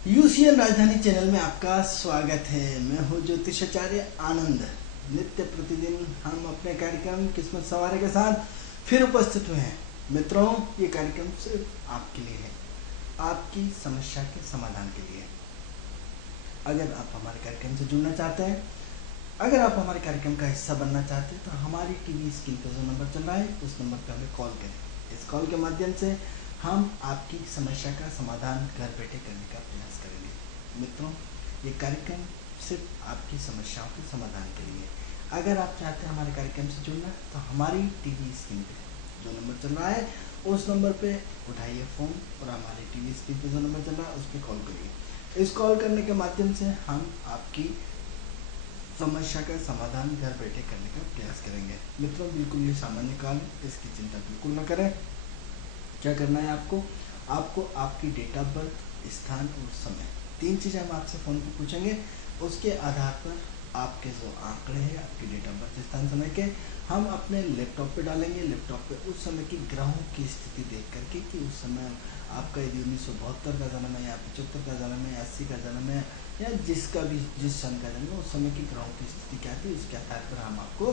UCN राजधानी channel में आपका स्वागत है। मैं हूँ ज्योतिषाचार्य आनंद। नित्य प्रतिदिन हम अपने कार्यक्रम किस्मत सवारे के साथ फिर उपस्थित हुए हैं। मित्रों, ये कार्यक्रम सिर्फ आपके लिए है, आपकी समस्या के समाधान के लिए। अगर आप हमारे कार्यक्रम से जुड़ना चाहते हैं, अगर आप हमारे कार्यक्रम का हिस्सा बनना चाहते हैं, तो हमारी टीवी स्क्रीन पर जो नंबर चल रहा है उस नंबर पर हमें कॉल करें। इस कॉल के माध्यम से हम आपकी समस्या का समाधान घर बैठे करने का प्रयास करेंगे। मित्रों, ये कार्यक्रम सिर्फ आपकी समस्याओं के समाधान के लिए। अगर आप चाहते हैं हमारे कार्यक्रम से जुड़ना, तो हमारी टीवी स्क्रीन पे जो नंबर चल रहा है उस नंबर पे उठाइए फ़ोन और हमारी टीवी स्क्रीन पे जो नंबर चल रहा है उस पर कॉल करिए। इस कॉल करने के माध्यम से हम आपकी समस्या का समाधान घर बैठे करने का प्रयास करेंगे। मित्रों, बिल्कुल ये सामान्य काल है, इसकी चिंता बिल्कुल न करें। क्या करना है आपको आपकी डेट ऑफ बर्थ, स्थान और समय, 3 चीज़ें हम आपसे फ़ोन पर पूछेंगे। उसके आधार पर आपके जो आंकड़े हैं आपकी डेट ऑफ बर्थ, स्थान, समय के हम अपने लैपटॉप पे डालेंगे। लैपटॉप पे उस समय की ग्रहों की स्थिति देख करके कि उस समय आपका यदि 1972 का जन्म है या 75 का जन्म है या 80 का जन्म है या जिस सन का जन्म है, उस समय की ग्रहों की स्थिति क्या थी, उसके आधार पर हम आपको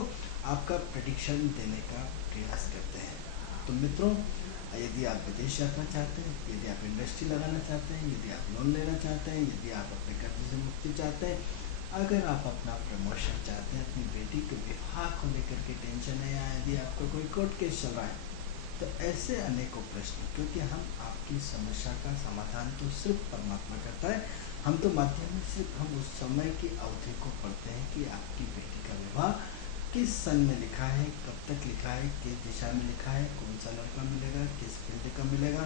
आपका प्रेडिक्शन देने का प्रयास करते हैं। तो मित्रों, यदि आप विदेश यात्रा चाहते हैं, यदि आप इंडस्ट्री लगाना चाहते हैं, यदि आप लोन लेना चाहते हैं, यदि आप अपने कर्ज से मुक्ति चाहते हैं, अगर आप अपना प्रमोशन चाहते हैं, अपनी बेटी के विवाह को लेकर के टेंशन है, या यदि आपका कोई कोर्ट केस चल रहा है, तो ऐसे अनेकों प्रश्न, क्योंकि हम आपकी समस्या का समाधान तो सिर्फ परमात्मा करता है। हम तो माध्यम में सिर्फ हम उस समय की अवधि को पढ़ते हैं कि आपकी बेटी का विवाह किस सन में लिखा है, कब तक लिखा है, किस दिशा में लिखा है, कौन सा लड़का मिलेगा, किस फील्ड का मिलेगा,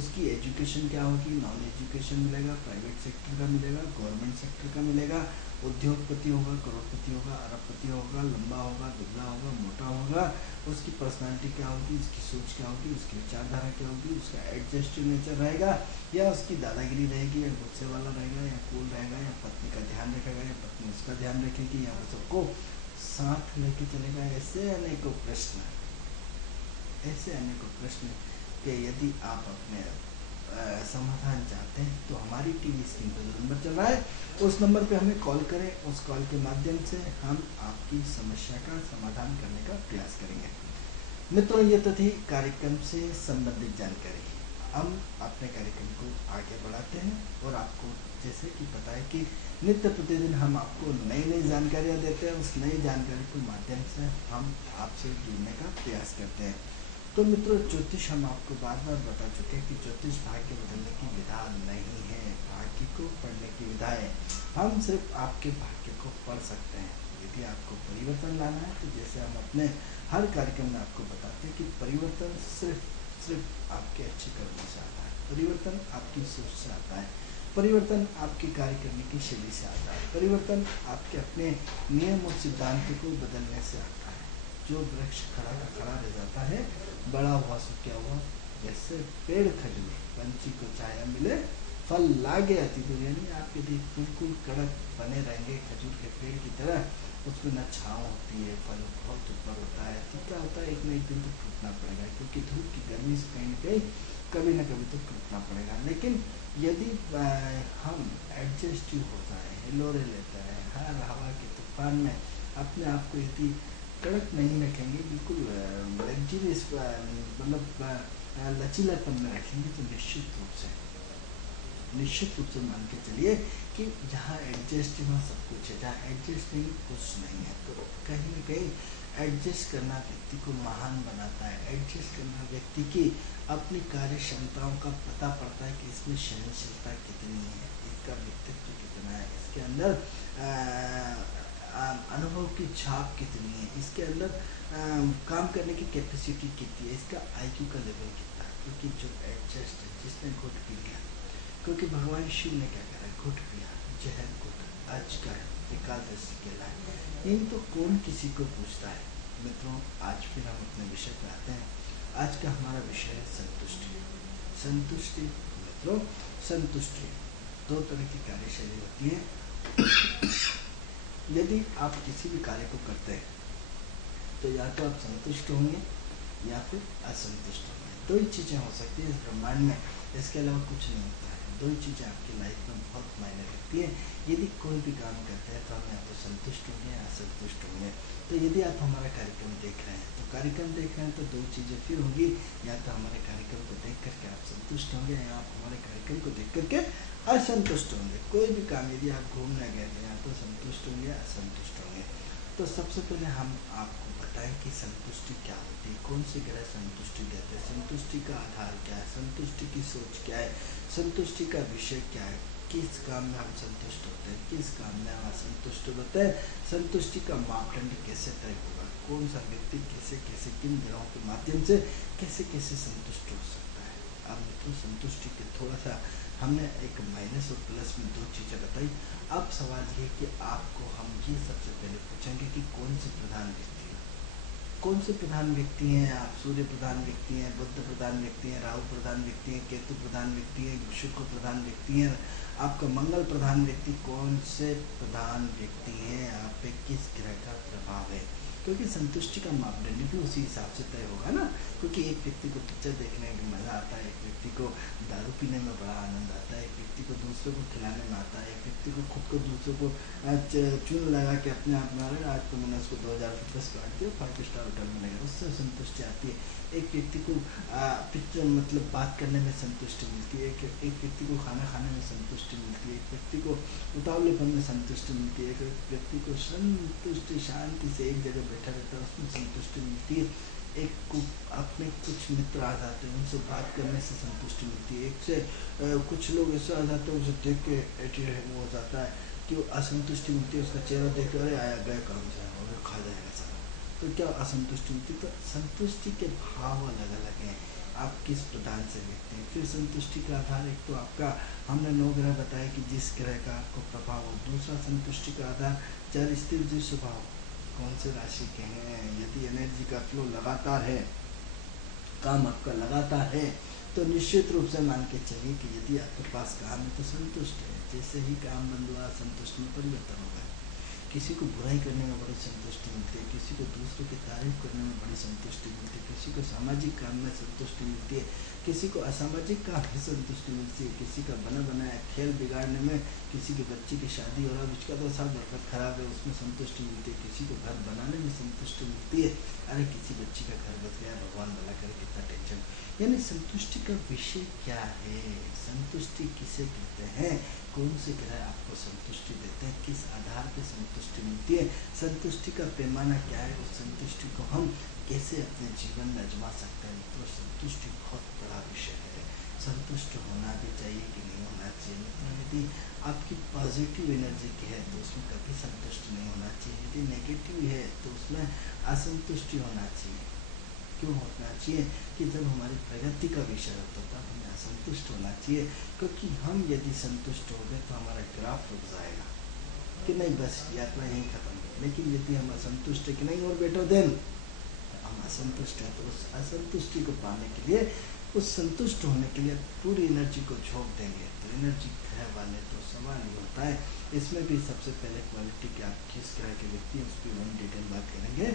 उसकी एजुकेशन क्या होगी, नॉन एजुकेशन मिलेगा, प्राइवेट सेक्टर का मिलेगा, गवर्नमेंट सेक्टर का मिलेगा, उद्योगपति होगा, करोड़पति होगा, अरबपति होगा, लंबा होगा, दुबला होगा, मोटा होगा, उसकी पर्सनालिटी क्या होगी, उसकी सोच क्या होगी, उसकी विचारधारा क्या होगी, उसका एडजस्टिव नेचर रहेगा या उसकी दादागिरी रहेगी, या गुस्से वाला रहेगा, या कूल रहेगा, या पत्नी का ध्यान रखेगा या पत्नी उसका ध्यान रखेगी, या वो सबको साथ लेके चलेगा। ऐसे अनेकों प्रश्न कि यदि आप अपने समाधान चाहते हैं, तो हमारी टीवी स्क्रीन पर जो नंबर चल रहा है उस नंबर पे हमें कॉल करें। उस कॉल के माध्यम से हम आपकी समस्या का समाधान करने का प्रयास करेंगे। मित्रों, ये तो थी कार्यक्रम से संबंधित जानकारी। हम अपने कार्यक्रम को आगे बढ़ाते हैं और आपको जैसे कि पता है कि नित्य प्रतिदिन हम आपको नई नई जानकारियाँ देते हैं। उस नई जानकारी के माध्यम से हम आपसे जुड़ने का प्रयास करते हैं। तो मित्रों, ज्योतिष हम आपको बार बार बता चुके हैं कि ज्योतिष भाग्य बदलने की विधा नहीं है, भाग्य को पढ़ने की विधा है। हम सिर्फ आपके भाग्य को पढ़ सकते हैं। यदि आपको परिवर्तन लाना है, तो जैसे हम अपने हर कार्यक्रम में आपको बताते हैं कि परिवर्तन सिर्फ आपके अच्छे कर्मों से आता है, परिवर्तन आपकी सोच से आता है, परिवर्तन आपके कार्य करने की शैली से आता है, परिवर्तन आपके अपने नियम और सिद्धांत को बदलने से आता है। जो वृक्ष खड़ा का खड़ा रह जाता है, बड़ा हुआ सो क्या हुआ, जैसे पेड़ खजूर, पंछी को छाया मिले फल लागे अति दूर, यानी आप यदि बिल्कुल कड़क बने रहेंगे खजूर के पेड़ की तरह, उसमें न छाँव होती है, फल बहुत ऊपर होता है, तो क्या होता है, एक न एक दिन तो टूटना पड़ेगा, क्योंकि धूप की गर्मी से कहीं न कहीं कभी न कभी तो टूटना पड़ेगा। लेकिन यदि हम एडजस्टिव हो जाए, हिलोरे लेते हैं, हर हवा के तूफान में अपने आप को यदि कड़क नहीं रखेंगे, बिल्कुल लग्जरियस मतलब लचीलापन में रखेंगे, तो निश्चित रूप से मान के चलिए कि जहाँ एडजस्ट वहाँ सब कुछ है, जहाँ एडजस्ट नहीं कुछ नहीं है। तो कहीं न कहीं एडजस्ट करना व्यक्ति को महान बनाता है। एडजस्ट करना व्यक्ति की अपनी कार्य क्षमताओं का पता पड़ता है कि इसमें सहनशीलता कितनी है, इसका व्यक्तित्व कितना है, इसके अंदर अनुभव की छाप कितनी है, इसके अंदर काम करने की कैपेसिटी कितनी है, इसका IQ का लेवल कितना है। क्योंकि जो एडजस्ट है, जिसने घुट पी लिया, क्योंकि भगवान शिव ने क्या करा, घुट पिया, जहर घुट आज का एकादशी के लाए, यही तो कौन किसी को पूछता है। मित्रों, आज फिर हम अपने विषय पर आते हैं। आज का हमारा विषय है संतुष्टि। संतुष्टि मित्रों, संतुष्टि 2 तरह की कार्यशैली होती है। यदि आप किसी भी कार्य को करते हैं, तो या तो आप संतुष्ट होंगे या फिर असंतुष्ट होंगे। 2 ही चीज़ें हो सकती है इस ब्रह्मांड में, इसके अलावा कुछ नहीं होता है। दो ही चीज़ें आपकी लाइफ में बहुत मायने रखती है। यदि कोई भी काम करते हैं तो हम या तो संतुष्ट होंगे या असंतुष्ट होंगे। तो यदि आप हमारा कार्यक्रम देख रहे हैं तो दो चीज़ें फिर होगी, या तो हमारे कार्यक्रम को देख करके आप संतुष्ट होंगे या आप हमारे कार्यक्रम को देख करके असंतुष्ट होंगे। कोई भी काम यदि आप घूमने गए तो या तो संतुष्ट होंगे या असंतुष्ट होंगे। तो सबसे पहले हम आपको बताएं कि संतुष्टि क्या होती है, कौन से ग्रह संतुष्टि देते हैं, संतुष्टि का आधार क्या है, संतुष्टि की सोच क्या है, संतुष्टि का विषय क्या है, किस काम में हम संतुष्ट होते हैं, किस काम में हम असंतुष्ट होते हैं, संतुष्टि का मापदंड कैसे तय होगा, कौन सा व्यक्ति कैसे कैसे किन ग्रहों के माध्यम से कैसे कैसे संतुष्ट हो सकता है। अब मित्रों, संतुष्टि के थोड़ा सा हमने एक माइनस और प्लस में दो चीज़ें बताई। अब सवाल ये कि आपको हम ये सबसे पहले पूछेंगे कि कौन से प्रधान व्यक्ति हैं, कौन से प्रधान व्यक्ति हैं आप। सूर्य प्रधान व्यक्ति हैं, बुध प्रधान व्यक्ति हैं, राहु प्रधान व्यक्ति हैं, केतु प्रधान व्यक्ति हैं, शुक्र प्रधान व्यक्ति हैं, आपका मंगल प्रधान व्यक्ति। कौन से प्रधान व्यक्ति हैं आप पे, किस ग्रह का प्रभाव है, क्योंकि संतुष्टि का मापदंड भी उसी हिसाब से तय होगा ना। क्योंकि एक व्यक्ति को पिक्चर देखने में मज़ा आता है, एक व्यक्ति को दारू पीने में बड़ा आनंद आता है, एक व्यक्ति को दूसरों को खिलाने में आता है, एक व्यक्ति को खुद को दूसरों को चून लगा के अपने आप में, आज तो मैंने उसको 2000 रुपये काट दिया, 5 स्टार होटल में लगा, उससे संतुष्टि आती है। एक व्यक्ति को पिक्चर मतलब बात करने में संतुष्टि मिलती है, एक व्यक्ति को खाना खाने में संतुष्टि मिलती है, एक व्यक्ति को उतावलेपन में संतुष्टि मिलती है, एक व्यक्ति को संतुष्टि शांति से एक जगह बैठा रहता है उसमें संतुष्टि मिलती है, एक को अपने कुछ मित्र आ जाते हैं उनसे बात करने से संतुष्टि मिलती है, एक से कुछ लोग ऐसे आ जाते हैं उसे देख के एटीट्यूड हो जाता है कि वो असंतुष्टि मिलती है, उसका चेहरा देख कर अरे आया गए काम से और खा जाएगा सारा, तो क्या असंतुष्टि मिलती है। तो संतुष्टि के भाव अलग अलग हैं, आप किस प्रधान से देखते हैं। फिर संतुष्टि का आधार एक तो आपका हमने 9 ग्रह बताया कि जिस ग्रह का आपको प्रभाव हो, दूसरा संतुष्टि का आधार 4 स्थिर द्विज स्वभाव, कौन से राशि के हैं, यदि एनर्जी का फ्लो लगातार है, काम आपका लगातार है, तो निश्चित रूप से मान के चलिए कि यदि आपके पास काम है तो संतुष्ट है, जैसे ही काम बंद हुआ संतुष्ट में परिवर्तन होगा। किसी को बुराई करने में बड़ी संतुष्टि मिलती है, किसी को दूसरों की तारीफ करने में बड़ी संतुष्टि मिलती है, किसी को सामाजिक काम में संतुष्टि मिलती है, किसी को असामाजिक काम में संतुष्टि मिलती है, किसी का बना बनाया खेल बिगाड़ने में, किसी के बच्चे की शादी हो रहा है उसका तो सब बरकत खराब है उसमें संतुष्टि मिलती है, किसी को घर बनाने में संतुष्टि मिलती है, अरे किसी बच्ची का घर बच गया भगवान भला करे कितना टेंशन। यानी संतुष्टि का विषय क्या है, संतुष्टि किसे कहते हैं, कौन से ग्रह आपको संतुष्टि देते हैं, किस आधार पर संतुष्टि मिलती है, संतुष्टि का पैमाना क्या है, उस संतुष्टि को हम कैसे अपने जीवन में आजमा सकते हैं। तो संतुष्टि बहुत बड़ा विषय है, संतुष्ट होना भी चाहिए कि नहीं होना चाहिए। मतलब यदि आपकी पॉजिटिव एनर्जी की है तो उसमें कभी संतुष्ट नहीं होना चाहिए, यदि नेगेटिव है तो उसमें असंतुष्टि होना चाहिए। क्यों होना चाहिए कि जब हमारी प्रगति का विषय होता है तब हमें असंतुष्ट होना चाहिए, क्योंकि हम यदि संतुष्ट हो गए तो हमारा ग्राफ रुक जाएगा कि नहीं बस यात्रा यहीं खत्म है। लेकिन यदि हम असंतुष्ट है कि नहीं और बेटर देन, हम असंतुष्ट हैं तो उस असंतुष्टि को पाने के लिए, उस संतुष्ट होने के लिए पूरी एनर्जी को झोंक देंगे तो एनर्जी ग्रह वाले तो सवाल ही होता है। इसमें भी सबसे पहले क्वालिटी के आप किस ग्रह के व्यक्ति हैं उस पर हम डिटेल बात करेंगे।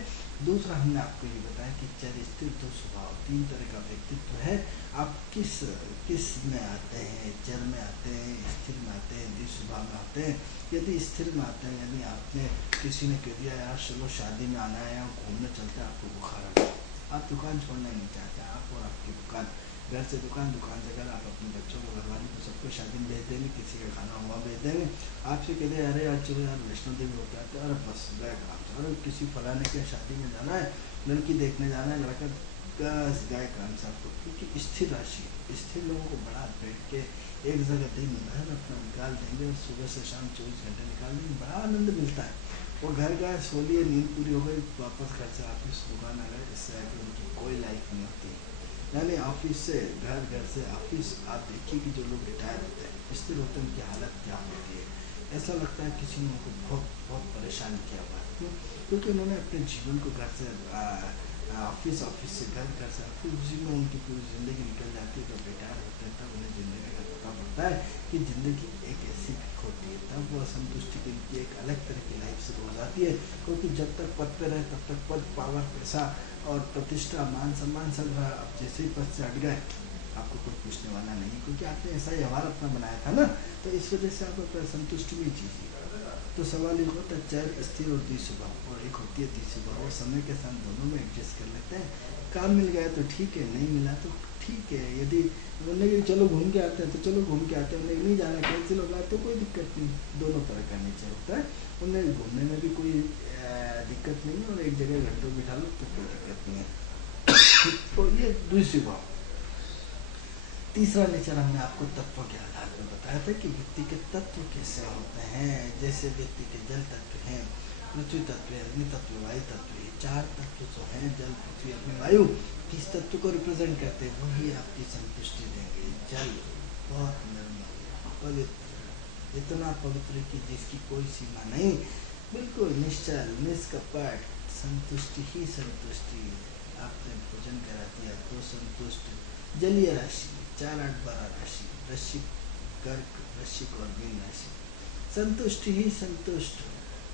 दूसरा हमने आपको ये बताया कि 4 स्थिर 2 स्वभाव, 3 तरह का व्यक्तित्व है। आप किस में आते हैं, जल में आते हैं, स्थिर में आते हैं, द्विज स्वभाव में आते हैं। यदि स्थिर में आते हैं यानी आपने किसी ने कह दिया यार चलो शादी में आना है या घूमने चलते हैं, आपको बुखार आ गया, आप दुकान छोड़ना नहीं चाहते, आप और आपकी दुकान, घर से दुकान, दुकान से घर, आप अपने बच्चों को, घरवाले को सबको शादी में भेज देंगे, किसी का खाना हुआ भेज देंगे, आपसे कहते हैं अरे यार चलो यार वैष्णो देवी होता है तो अरे बस गए काम से, अरे किसी फलाने के शादी में जाना है, लड़की देखने जाना है, लड़का बस गए काम से आपको। क्योंकि स्थिर राशि, स्थिर लोगों को बड़ा बैठ के एक जगह दिन भर अपना निकाल देंगे और सुबह से शाम 24 घंटे निकाल देंगे, बड़ा आनंद मिलता है। वो घर गए सो लिए, नींद पूरी हो गई, वापस घर से ऑफिस दुकान आ गए, इससे आगे उनकी कोई लाइफ नहीं होती। यानी ऑफिस से घर, घर से ऑफिस। आप देखिए कि जो लोग रिटायर होते हैं स्थिर होते हैं उनकी हालत क्या होती है, ऐसा लगता है किसी ने उनको बहुत बहुत परेशान किया हुआ है। क्यों? क्योंकि उन्होंने अपने जीवन को घर से ऑफिस, ऑफिस से घर, घर से ऑफिस, उसी में उनकी पूरी ज़िंदगी निकल जाती है। जब रिटायर होते हैं तब उन्हें ज़िंदगी का पता पड़ता है कि ज़िंदगी एक ऐसी होती है, तब वो असंतुष्टि के लिए एक अलग तरह की लाइफ शुरू हो जाती है। क्योंकि जब तक पद पे रहे तब तक पद, पावर, पैसा और प्रतिष्ठा, मान सम्मान सब रहा। अब जैसे ही पद से हट गए आपको कोई पूछने वाला नहीं है, क्योंकि आपने ऐसा व्यवहार अपना बनाया था ना, तो इस वजह से आप संतुष्टि में जीजिए। तो सवाल ये होता है, चर स्थिर और द्विस्वभाव, और एक होती है द्विस्वभाव, वो समय के साथ दोनों में एडजस्ट कर लेते हैं। काम मिल गया तो ठीक है, नहीं मिला तो ठीक है। यदि बोलने के चलो घूम के आते हैं तो चलो घूम के आते हैं, उन्हें नहीं जाना कैंसिल होगा तो कोई दिक्कत नहीं। दोनों तरह का नेचर होता है, उन्हें घूमने में भी कोई दिक्कत नहीं है, और एक जगह घंटों बिठा लो तो कोई दिक्कत नहीं है। तो ये दूसरी भाव। तीसरा नेचर हमने आपको तत्व के आधार पर बताया था कि व्यक्ति के तत्व कैसे होते हैं। जैसे व्यक्ति के जल तत्व हैं, पृथ्वी तत्व है, अग्नि तत्व, वायु तत्व, ये चार तत्व जो हैं, जल पृथ्वी अग्नि वायु, किस तत्व को रिप्रेजेंट करते हैं, वही आपकी संतुष्टि देंगे। जल बहुत निर्मल पवित्र, इतना पवित्र कि जिसकी कोई सीमा नहीं, बिल्कुल निश्चल निष्कपट, संतुष्टि ही संतुष्टि। आपने भोजन करा दिया तो संतुष्ट। जलीय राशि 4, 8, 12 राशि, वृश्चिक, कर्क, वृश्चिक और मीन राशि, संतुष्टि ही संतुष्ट,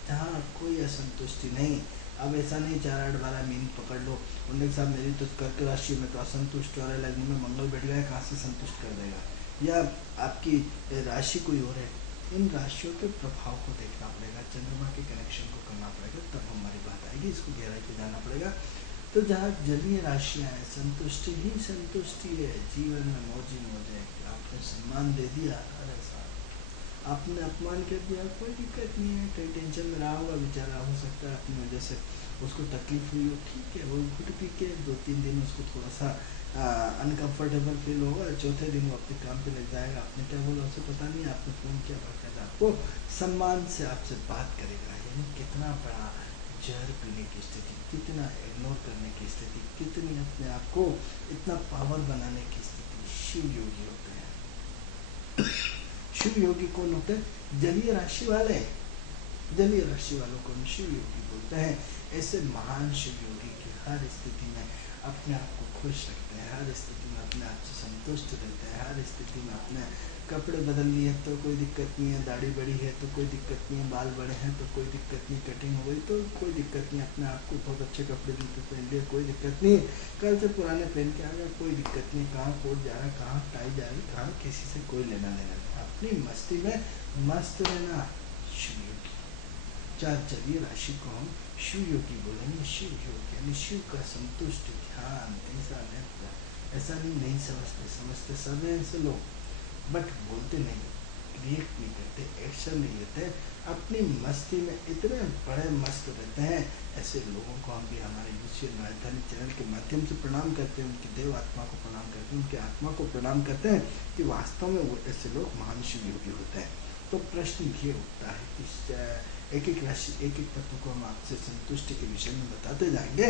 जहाँ कोई असंतुष्टि नहीं। अब ऐसा नहीं 4, 8, 12 मीन पकड़ लो, उन्होंने साहब मेरी तो कर्क राशि में तो असंतुष्ट हो रहा है, लगने में मंगल बैठ गया, कहाँ से संतुष्ट कर देगा, या आपकी राशि कोई और है। इन राशियों के प्रभाव को देखना पड़ेगा, चंद्रमा के कनेक्शन को करना पड़ेगा, तब हमारी बात आएगी, इसको गहराई पे जाना पड़ेगा। तो जहाँ जलीय राशियाँ हैं, संतुष्टि ही संतुष्टि है, जीवन में मौज ही मौज है। आपने सम्मान दे दिया, अरे साहब आपने अपमान कर दिया, कोई दिक्कत नहीं है। कहीं टेंशन में रहा होगा बेचारा, हो सकता है अपनी वजह से उसको तकलीफ हुई हो, ठीक है, वो घुट पी के 2-3 दिन उसको थोड़ा सा अनकम्फर्टेबल फील होगा, चौथे दिन वो अपने काम पे लग जाएगा। आपने क्या बोला उसे पता नहीं, आपने फ़ोन किया, बाकायदा आपको सम्मान से आपसे बात करेगा। यानी कितना बड़ा जहर पीने की स्थिति, कितना इग्नोर करने की स्थिति, कितनी अपने आप को इतना पावर बनाने की स्थिति। शिव योगी होते हैं। शिव योगी कौन होते हैं? जलीय राशि वाले। जलीय राशि वालों को हम शिव योगी बोलते हैं। ऐसे महान शिव योगी की हर स्थिति में अपने आप को खुश रखते हैं, हर स्थिति में अपने आप से संतुष्ट रहते हैं, हर स्थिति में अपने कपड़े बदल लिए तो कोई दिक्कत नहीं है, दाढ़ी बड़ी है तो कोई दिक्कत नहीं है, बाल बड़े हैं तो कोई दिक्कत नहीं, कटिंग हो गई तो कोई दिक्कत नहीं, अपने आप को बहुत अच्छे कपड़े जूते पहन लिए कोई दिक्कत नहीं, कल से पुराने पहन के आ गए कोई दिक्कत नहीं, कहाँ कोट जा रहा है, कहाँ टाई जा रही, कहाँ किसी से कोई लेना देना नहीं, अपनी मस्ती में मस्त रहना। शिव योगी। 4 जलीय राशि को हम शिव योगी बोलेंगे। शिव योगी यानी शिव का संतुष्ट ध्यान, ऐसा नेत्र, ऐसा नहीं समझते सब हैं ऐसे लोग, बट बोलते नहीं, रिएक्ट नहीं करते, एक्शन नहीं लेते, अपनी मस्ती में इतने बड़े मस्त रहते हैं। ऐसे लोगों को हम भी हमारे यूसीएल राजधानी चैनल के माध्यम से प्रणाम करते हैं, उनकी देव आत्मा को प्रणाम करते हैं, उनकी आत्मा को प्रणाम करते हैं कि वास्तव में वो ऐसे लोग महान शिव योगी होते हैं। तो प्रश्न ये उठता है कि एक एक राशि, एक एक तत्व को हम आपसे संतुष्टि के विषय में बताते जाएंगे।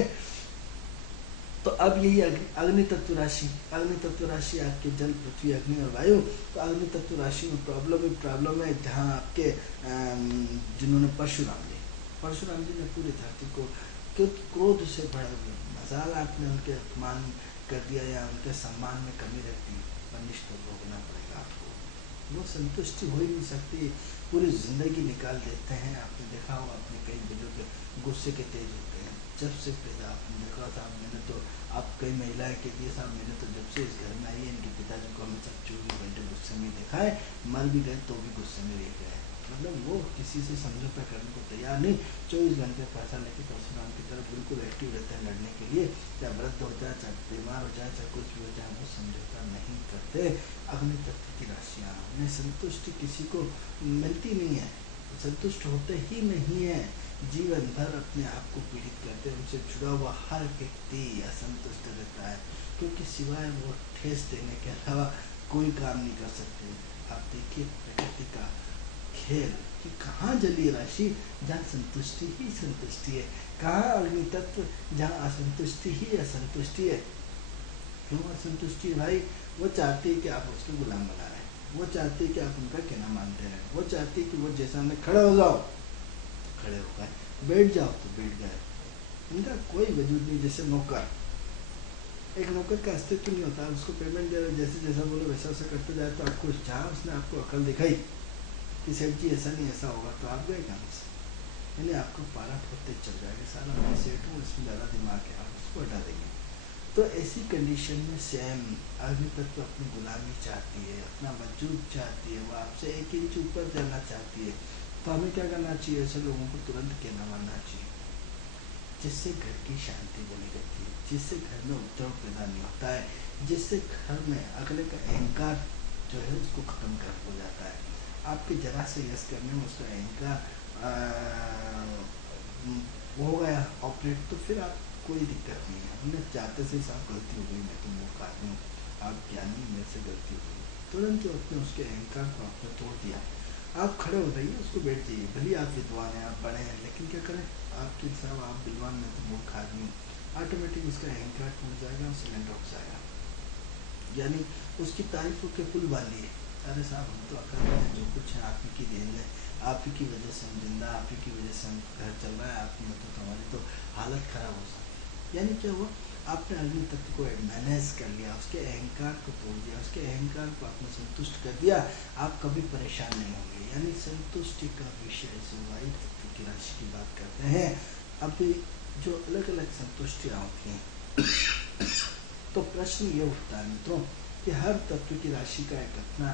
तो अब यही अग्नि तत्व राशि, अग्नि तत्व राशि आपके जल, पृथ्वी, अग्नि और वायु। तो अग्नि तत्व राशि में प्रॉब्लम है जहाँ आपके जिन्होंने परशुराम जी ने पूरी धरती को क्रोध से भरे हुए, मजाल आपने उनके अपमान कर दिया या उनके सम्मान में कमी रहती, अनिष्ट भोगना पड़ेगा आपको। वो संतुष्टि हो ही नहीं सकती, पूरी जिंदगी निकाल देते हैं। आपने देखा होगा अपने कई बुजुर्ग गुस्से के तेज होते हैं, जब से पैदा आपने देखा था। मैंने तो आप कई महिलाएं कहती है साहब मैंने तो जब से इस घर में आई है इनके पिताजी को हमेशा 24 घंटे गुस्से में देखा है, मर भी गए तो भी गुस्से में रह गए। मतलब वो किसी से समझौता करने को तैयार नहीं, 24 घंटे पैसा लेके परशुराम की तरफ बिल्कुल एक्टिव रहते हैं लड़ने के लिए, चाहे वृद्ध हो जाए, चाहे बीमार हो जाए, चाहे कुछ भी हो जाए, वो समझौता नहीं करते। अग्नि तत्व की राशियाँ उन्हें संतुष्टि किसी को मिलती नहीं है, संतुष्ट होते ही नहीं है, जीवन भर अपने आप को पीड़ित करते हैं। उनसे जुड़ा हुआ हर व्यक्ति असंतुष्ट रहता है, क्योंकि सिवाय वो ठेस देने के अलावा कोई काम नहीं कर सकते। आप देखिए प्रकृति का खेल कि कहाँ जलीय राशि जहाँ संतुष्टि ही संतुष्टि है, कहाँ अग्नि तत्व जहाँ असंतुष्टि ही असंतुष्टि है। क्यों असंतुष्टि है भाई? वो चाहती है कि आप उसके गुलाम बना रहे हैं, वो चाहती है कि आप उनका कहना मानते रहें, वो चाहती है कि वो जैसा में खड़े हो जाओ खड़े हो गए, बैठ जाओ तो बैठ गए। इनका कोई वजूद नहीं। जैसे नौकर, एक नौकर का अस्तित्व नहीं होता, उसको पेमेंट दे रहे, जैसे जैसा बोलो वैसा वैसा करते जाए तो आपको जहाँ उसने आपको अकल दिखाई कि सेठ जी ऐसा नहीं ऐसा होगा तो आप गए काम से, यानी आपको पारा ठोकते चल जाएगा, सारा मैं सेठ हूँ इसमें ज़्यादा दिमाग है, आप उसको हटा देंगे। तो ऐसी कंडीशन में सेम अग्नि तत्व अपनी गुलामी चाहती है, अपना वजूद चाहती है, वो आपसे 1 इंच ऊपर जाना चाहती है। तो हमें क्या करना चाहिए? ऐसे लोगों को तुरंत कहना मानना चाहिए, जिससे घर की शांति बनी रहती है, जिससे घर में उपद्रव पैदा नहीं होता है, जिससे घर में अगले का अहंकार जो है उसको खत्म कर हो जाता है। आपके जरा से यस करने में उसका अहंकार हो गया ऑपरेट, तो फिर आप कोई दिक्कत नहीं है। हमने चाहते से साफ गलती हो गई, मैं तो मूर्ख आदमी हूँ, आप ज्ञानी, मेरे से गलती हो गई, तुरंत अपने उसके अहंकार को आपने तोड़ दिया। आप खड़े हो जाइए, उसको बैठ जाइए, भले आप विद्वान हैं, आप बड़े हैं, लेकिन क्या करें, आपके साहब आप विद्वान, में तो मूर्ख आदमी, ऑटोमेटिक उसका अहंकार टूट जाएगा और सिलेंडर हो जाएगा। यानी उसकी तारीफों के पुल बांधिए, अरे साहब हम तो अकल में जो कुछ है आप ही की देन है, आप ही की वजह से हम जिंदा, आप ही की वजह से हम घर चल रहा है, आप मतलब तो हमारी तो हालत खराब हो सकती है। यानी क्या हुआ, आपने अग्नि तत्व को मैनेज कर लिया, उसके अहंकार को तोड़ दिया, उसके अहंकार को आपने संतुष्ट कर दिया, आप कभी परेशान नहीं होंगे। यानी संतुष्टि का विषय से वायु तत्व की राशि की बात करते हैं। अभी जो अलग अलग संतुष्टियाँ होती हैं तो प्रश्न ये उठता है मित्रों कि हर तत्व की राशि का एक अपना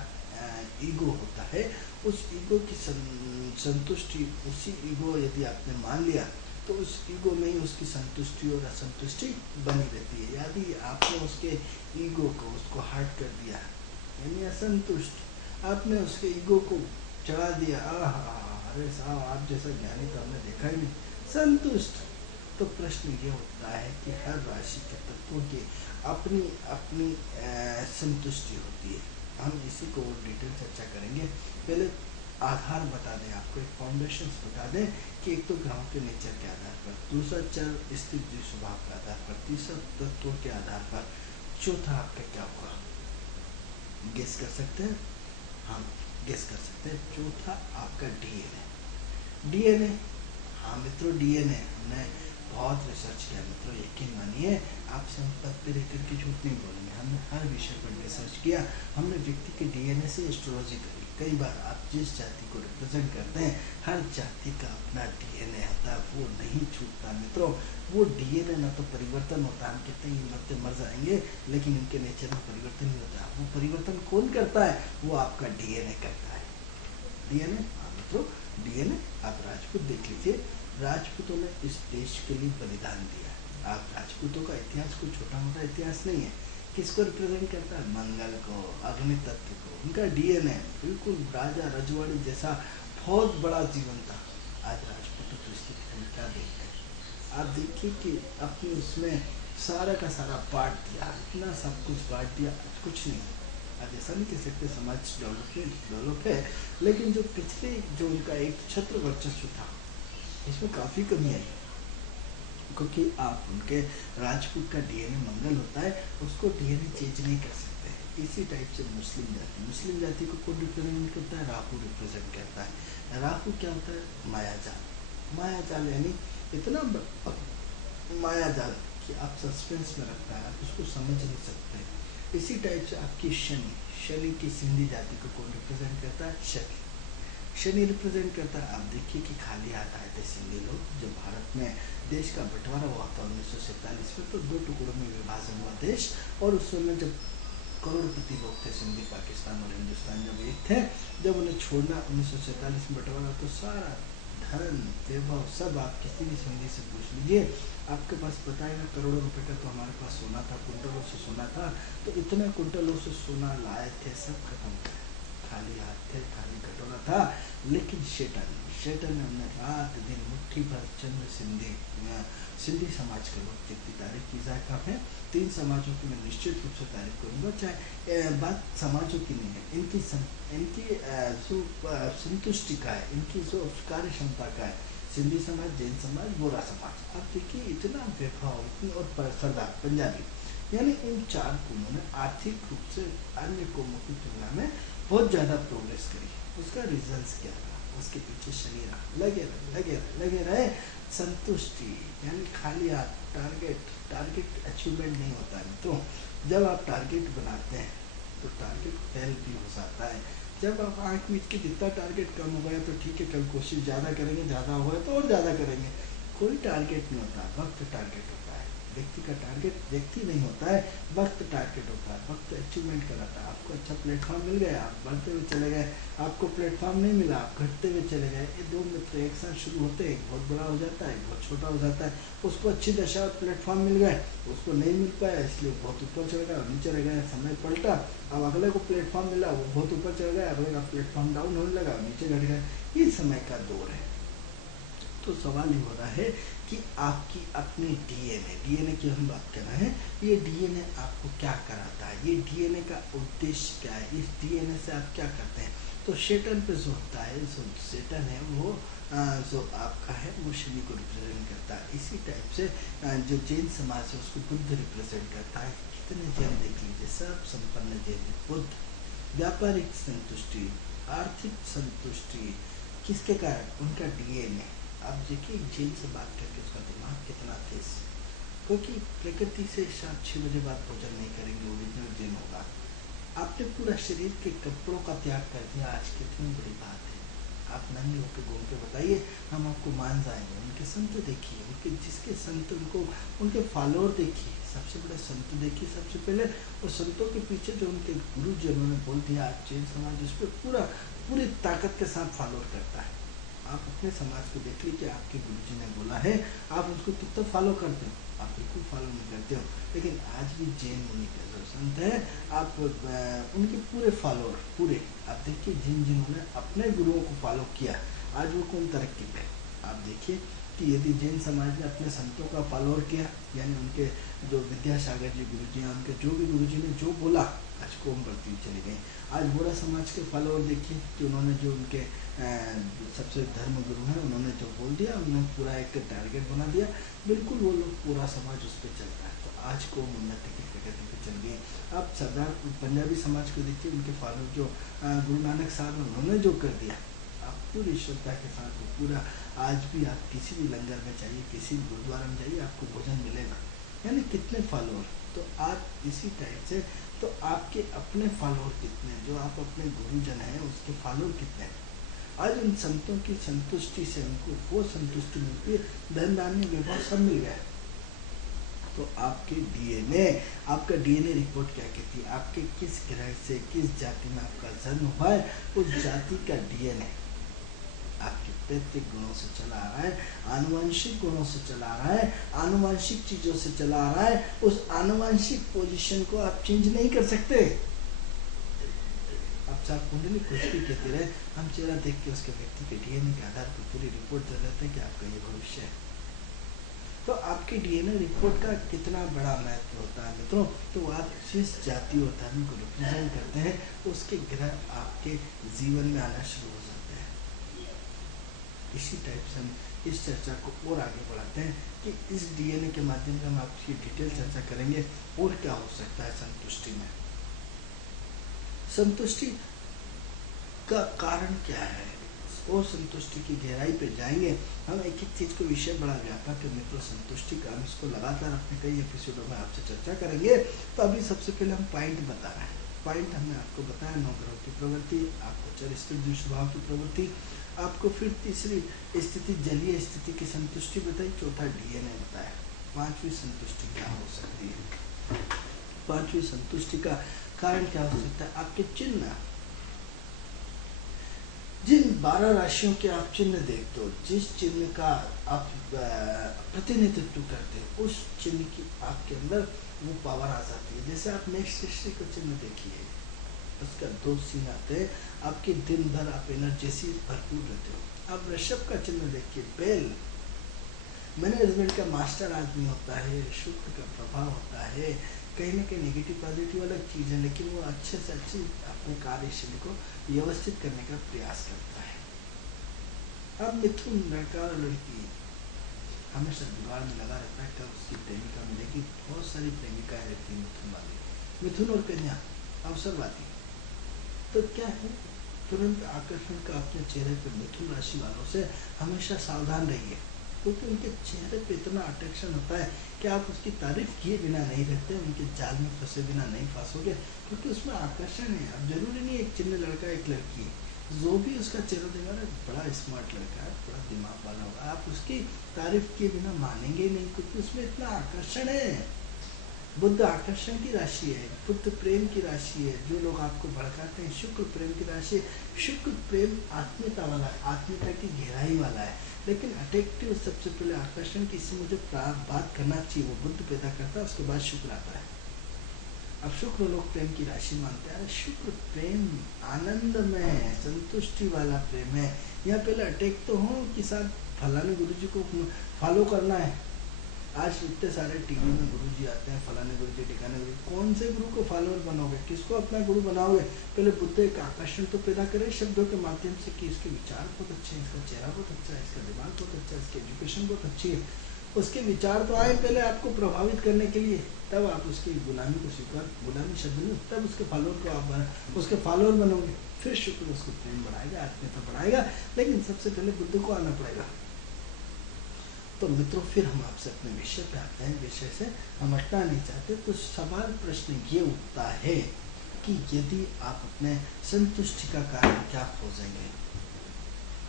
ईगो होता है। उस ईगो की संतुष्टि, उसी ईगो यदि आपने मान लिया तो उस ईगो में ही उसकी संतुष्टि और असंतुष्टि बनी रहती है। यदि आपने उसके ईगो को, उसको हर्ट कर दिया, यानी असंतुष्ट, आपने उसके ईगो को चढ़ा दिया, अरे साहब आप जैसा ज्ञानी तो हमने देखा ही नहीं, संतुष्ट, तो प्रश्न ये होता है कि हर राशि के तत्वों की अपनी अपनी संतुष्टि होती है। हम इसी को और डिटेल चर्चा करेंगे। पहले आधार बता दें, आपको एक फाउंडेशन बता दें कि एक तो ग्रहों के नेचर के आधार पर, दूसरा चर स्थिति स्वभाव के आधार पर, तीसरा तत्वों के आधार पर, चौथा आपका क्या होगा, गेस कर सकते हैं? हाँ गेस कर सकते हैं। चौथा आपका डीएनए। डीएनए, हाँ मित्रों डीएनए, हमने बहुत रिसर्च किया मित्रों, यकीन मानिए आपसे हम पद पे रह करके झूठ नहीं बोलेंगे, हमने हर विषय पर रिसर्च किया, हमने व्यक्ति के डीएनए से एस्ट्रोलॉजी करी। कई बार आप जिस जाति को रिप्रेजेंट करते हैं, हर जाति का अपना डीएनए आता है, वो नहीं छूटता मित्रों। वो डीएनए ना तो परिवर्तन होता है, हम कहते हैं मरते मर जाएंगे, लेकिन इनके नेचर में परिवर्तन नहीं होता। वो परिवर्तन कौन करता है? वो आपका डीएनए करता है। डीएनए, हाँ मित्रों डीएनए। आप राजपूत देख लीजिए, राजपूतों ने इस देश के लिए बलिदान दिया। आप राजपूतों का इतिहास कोई छोटा मोटा इतिहास नहीं है। किसको रिप्रेजेंट करता है? मंगल को, अग्नि तत्व को। उनका डीएनए बिल्कुल राजा रजवाड़ी जैसा बहुत बड़ा जीवन था। आज राजपूतों की स्थिति हम क्या देखते हैं? आप देखिए कि अपने उसमें सारा का सारा बांट दिया, इतना सब कुछ बांट दिया, कुछ नहीं। आज ऐसा नहीं कह सकते समाज डेवलप है, लेकिन जो पिछले जो उनका एक छत्र वर्चस्व था, इसमें काफ़ी कमी आई, क्योंकि आप उनके राजपूत का डीएनए मंगल होता है, उसको डीएनए चेंज नहीं कर सकते। इसी टाइप से मुस्लिम जाति को कौन रिप्रेजेंट करता है? राहु रिप्रेजेंट करता है। राहु क्या होता है? मायाजाल। मायाजाल यानी इतना मायाजाल कि आप सस्पेंस में रखता है, आप उसको समझ नहीं सकते। इसी टाइप से आपकी शनि की सिंधी जाति को कौन रिप्रेजेंट करता है? शनि रिप्रेजेंट करता है। आप देखिए कि खाली हाथ आए थे सिंधी लोग, जब भारत में देश का बंटवारा हुआ था 1947 में, तो 2 टुकड़ों में विभाजन हुआ देश, और उस समय जब करोड़पति लोग थे, सिंधी पाकिस्तान और हिंदुस्तान जब एक थे, जब उन्हें छोड़ना 1947 में बंटवारा, तो सारा धन वैभव सब आप किसी भी सिंधी से पूछ लीजिए, आपके पास बताएगा करोड़ों रुपए का तो हमारे पास सोना था, कुंटलों से सोना था, तो इतने कुंटलों से सोना लाए थे, सब खत्म कर, खाली हाथ थे, खाली कटोरा था। लेकिन शेटन ने उन्हें रात दिन मुट्ठी भर चंद्र सिंधी समाज के लोग जितनी तारीफ की जाए कम है। 3 समाजों की मैं निश्चित रूप से तारीफ करूँगा, चाहे बात समाजों की नहीं है, इनकी जो संतुष्टि का है, इनकी जो कार्य क्षमता का है। सिंधी समाज, जैन समाज, बोरा समाज, आप देखिए इतना वैभव, इतनी, और सरदार पंजाबी, यानी इन 4 कौमों ने आर्थिक रूप से अन्य कौमों की तुलना में बहुत ज़्यादा प्रोग्रेस करी। उसका रीजंस क्या था? उसके पीछे शनि लगे रहे। संतुष्टि यानी खाली हाथ, टारगेट अचीवमेंट नहीं होता है। तो जब आप टारगेट बनाते हैं तो टारगेट फेल भी हो जाता है। जब आप आँख मीच के जितना टारगेट कम हो गया तो ठीक है, कल कोशिश ज़्यादा करेंगे, ज़्यादा हो गया तो और ज़्यादा करेंगे। कोई टारगेट नहीं होता, वक्त टारगेट होता है। व्यक्ति का टारगेट व्यक्ति नहीं होता है, वक्त टारगेट होता है, वक्त अचीवमेंट कराता है। आपको अच्छा प्लेटफॉर्म मिल गया, आप बढ़ते हुए चले गए, आपको प्लेटफॉर्म नहीं मिला, आप घटते हुए चले गए। ये दो मित्र एक साथ शुरू होते हैं, एक बहुत बड़ा हो जाता है, एक बहुत छोटा हो जाता है। उसको अच्छी दशा और प्लेटफॉर्म मिल गए, उसको नहीं मिल पाया इसलिए बहुत ऊपर चढ़ गया, नीचे रह गया, समय पलटा, अब अगले को प्लेटफॉर्म मिला, वो बहुत ऊपर चढ़ गया, अगले का प्लेटफॉर्म डाउन होने लगा, नीचे घट गया। ये समय का दौर है। तो सवाल ये हो रहा है कि आपकी अपनी डीएनए की हम बात कर रहे हैं, ये डीएनए आपको क्या कराता है, ये डीएनए का उद्देश्य क्या है, इस डीएनए से आप क्या करते हैं। तो सेटन पे जो होता है, जो सेटन है वो जो आपका है वो शनि को रिप्रेजेंट करता है। इसी टाइप से जो जैन समाज है उसको बुद्ध रिप्रेजेंट करता है। कितने जैन देख लीजिए, सब संपन्न जैन। बुद्ध व्यापारिक संतुष्टि, आर्थिक संतुष्टि, किसके कारण, उनका डीएनए। आप देखिए जैन से बात करके उसका दिमाग कितना तेज, क्योंकि प्रकृति से शाम 6 बजे बाद भोजन नहीं करेंगे, ओरिजिनल जैन होगा। आपने पूरा शरीर के कपड़ों का त्याग कर दिया, आज कितनी बड़ी बात है। आप नंगे होकर घूम के बताइए, हम आपको मान जाएंगे। उनके संत देखिए, उनके जिसके संत, उनको उनके फॉलोअर देखिए, सबसे बड़े संत देखिए सबसे पहले। और संतों के पीछे जो उनके गुरु जी उन्होंने बोल दिया, आज जैन समाज उस पर पूरी ताकत के साथ फॉलोअर करता है। आप अपने समाज को देख लीजिए, आपके गुरुजी ने बोला है, आप उसको कितना फॉलो करते हो, आप बिल्कुल फॉलो नहीं करते हो। लेकिन आज भी जैन मुनि के जो संत है, आप उनके पूरे फॉलोअर, पूरे आप देखिए जिन्होंने अपने गुरुओं को फॉलो किया, आज वो कौन तरक्की पे। आप देखिए कि यदि जैन समाज ने अपने संतों का फॉलोअर किया, यानी उनके जो विद्यासागर जी गुरु जी, उनके जो भी गुरु जी ने जो बोला, आज को हम बढ़ती चले गए। आज बोरा समाज के फॉलोअर देखिए कि उन्होंने जो उनके सबसे धर्म गुरु हैं, उन्होंने जो बोल दिया, उन्होंने पूरा एक टारगेट बना दिया, बिल्कुल वो लोग पूरा समाज उस पर चलता है। तो आज को उन्नति की प्रगति पर चल गई। आप सरदार पंजाबी समाज को देखिए, उनके फॉलोअर जो गुरु नानक साहब उन्होंने जो कर दिया, आप पूरी श्रद्धा के साथ पूरा, आज भी आप किसी भी लंगर में जाइए, किसी भी गुरुद्वारा में जाइए, आपको भोजन मिलेगा। यानी कितने फॉलोअर। तो आज इसी टाइप से, तो आपके अपने फॉलोअर कितने, जो आप अपने गुरुजन हैं उसके फॉलोअर कितने हैं। आज उन संतों की संतुष्टि से उनको वो संतुष्टि मिलती है, धन धान्य वैभव सब मिल गया। तो आपके डीएनए, आपका डीएनए रिपोर्ट क्या कहती है, आपके किस ग्रह से किस जाति में आपका जन्म हुआ है, उस जाति का डीएनए आपके पैतृक गुणों से चला आ रहा है, आनुवंशिक गुणों से चला आ रहा है, आनुवंशिक चीजों से चला आ रहा है। उस आनुवंशिक पोजीशन को आप चेंज नहीं कर सकते। अब साहब कुंडली कुछ भी कहते रहे, हम चेहरा देख के उसके व्यक्ति के डीएनए के आधार पर पूरी रिपोर्ट दे देते हैं कि आपका ये भविष्य है। तो आपके डीएनए रिपोर्ट का कितना बड़ा महत्व होता है मित्रों। तो आप जिस जाति और धर्म को रिप्रेजेंट करते हैं, उसके ग्रह आपके जीवन में आना शुरू हो जाते हैं। इसी टाइप से हम इस चर्चा को और आगे बढ़ाते हैं कि इस डीएनए के माध्यम से हम आपकी डिटेल चर्चा करेंगे और क्या हो सकता है संतुष्टि में। संतुष्टि का कारण क्या है और संतुष्टि की गहराई पे जाएंगे हम। एक एक चीज को विषय बड़ा व्यापक है मित्रों, संतुष्टि का हम इसको लगातार अपने कई एपिसोडों में आपसे चर्चा करेंगे। तो अभी सबसे पहले हम पॉइंट बता रहे हैं। पॉइंट हमने आपको बताया 9 ग्रहों की प्रवृत्ति, आपको चर स्वभाव की प्रवृत्ति, आपको फिर तीसरी स्थिति जलीय स्थिति की संतुष्टि बताई, चौथा डीएनए बताया, पांचवी संतुष्टि क्या हो सकती है। पांचवी संतुष्टि का कारण क्या हो सकता है, आपके चिन्ह। जिन 12 राशियों के आप चिन्ह देखते हो, जिस चिन्ह का आप प्रतिनिधित्व करते हो, उस चिन्ह की आपके अंदर वो पावर आ जाती है। जैसे आप मेष राशि का चिन्ह देखिए, उसका 2 सीन आते हैं, आपके दिन भर आप एनर्जी से भरपूर रहते हो। आप वृषभ का चिन्ह देखिए, बेल मैनेजमेंट का मास्टर आदमी होता है, शुक्र का प्रभाव होता है, कहीं ना कहीं नेगेटिव पॉजिटिव अलग चीज़ है, लेकिन वो अच्छे से अच्छी अपने कार्यशैली को व्यवस्थित करने का प्रयास करता है। अब मिथुन लड़का और लड़की हमेशा जुगाड़ में लगा रहता है, कब उसकी प्रेमिका मिलेगी। बहुत सारी प्रेमिकाएं रहती हैं मिथुन वाली। मिथुन और कन्या अवसरवादी, तो क्या है, तुरंत आकर्षण का अपने चेहरे पर मिथुन राशि वालों से हमेशा सावधान रहिए, क्योंकि उनके चेहरे पे इतना अट्रैक्शन होता है कि आप उसकी तारीफ किए बिना नहीं रहते, उनके जाल में फंसे बिना नहीं फंसोगे, क्योंकि उसमें आकर्षण है। अब जरूरी नहीं एक चिन्ह लड़का एक लड़की है, जो भी उसका चेहरा देगा ना, बड़ा स्मार्ट लड़का है, बड़ा दिमाग वाला होगा, आप उसकी तारीफ किए बिना मानेंगे नहीं, क्योंकि उसमें इतना आकर्षण है। बुध आकर्षण की राशि है, बुध प्रेम की राशि है। जो लोग आपको भड़काते हैं, शुक्र प्रेम की राशि है। शुक्र प्रेम आत्मीयता वाला है, आत्मीयता की गहराई वाला है। लेकिन अट्रैक्टिव सबसे पहले आकर्षण की, इससे मुझे बात करना चाहिए, वो बुध पैदा करता है, उसके बाद शुक्र आता है। अब शुक्र लोग प्रेम की राशि मानते हैं। शुक्र प्रेम आनंद में संतुष्टि वाला प्रेम है। यहाँ पहले अटैक तो हो कि साथ फलाने गुरु जी को फॉलो करना है। आज इतने सारे टीवी में गुरु जी आते हैं, फलाने गुरु जी, टिकाने गुरु, कौन से गुरु को फॉलोअर बनोगे, किसको अपना गुरु बनाओगे? पहले बुद्ध एक आकर्षण तो पैदा करे शब्दों के माध्यम से कि इसके विचार बहुत अच्छे हैं, इसका चेहरा बहुत अच्छा है, इसका दिमाग बहुत अच्छा है, इसकी एजुकेशन बहुत अच्छी है। उसके विचार तो आए पहले आपको प्रभावित करने के लिए, तब आप उसकी गुलामी को स्वीकार, गुलामी शब्द नहीं, तब उसके फॉलोअर को आप उसके फॉलोअर बनोगे। फिर शुक्र उसको प्रेम बढ़ाएगा, आत्मीयता बढ़ाएगा। लेकिन सबसे पहले बुद्ध को आना पड़ेगा। तो मित्रों, फिर हम आपसे अपने विषय पे आते हैं। विषय से हम हटना नहीं चाहते। तो सवाल प्रश्न ये उठता है कि यदि आप अपने संतुष्टि का कारण क्या खोजेंगे,